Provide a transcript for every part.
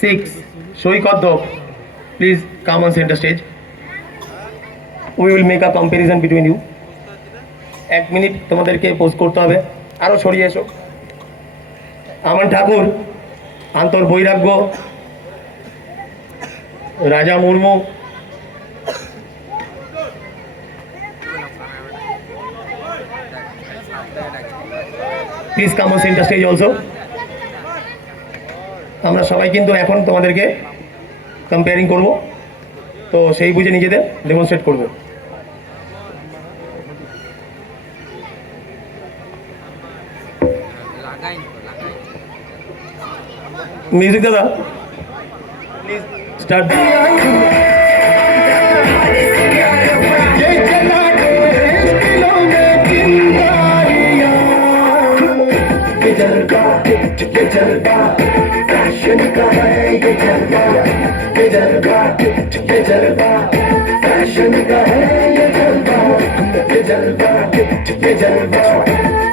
6 Saikat Dutta, please come on center stage. We will make a comparison between you. 1 মিনিট তোমাদেরকে পোজ করতে হবে। আরো ছড়িয়ে এসো। আমান ঠাকুর, আন্তর বৈরাগ্য, Raja Murmu, please come on centre stage also. আমরা সবাই কিন্তু এখন তোমাদেরকে কম্পেয়ারিং করব, তো সেই বুঝে নিজেদের ডেমনস্ট্রেট করবে। মিউজিক দাদা, প্লিজ স্টার্ট। ये जलवा फैशन का है, ये जलवा फैशन का है, ये जलवा फैशन का है, ये जलवा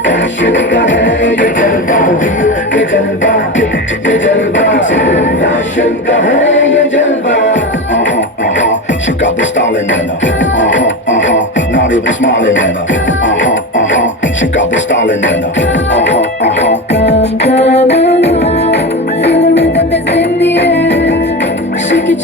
फैशन का है, ये जलवा। She got the styling in her, not even smiling in her, she got the styling in her, Come along, feel the rhythm is in the air. Shake it,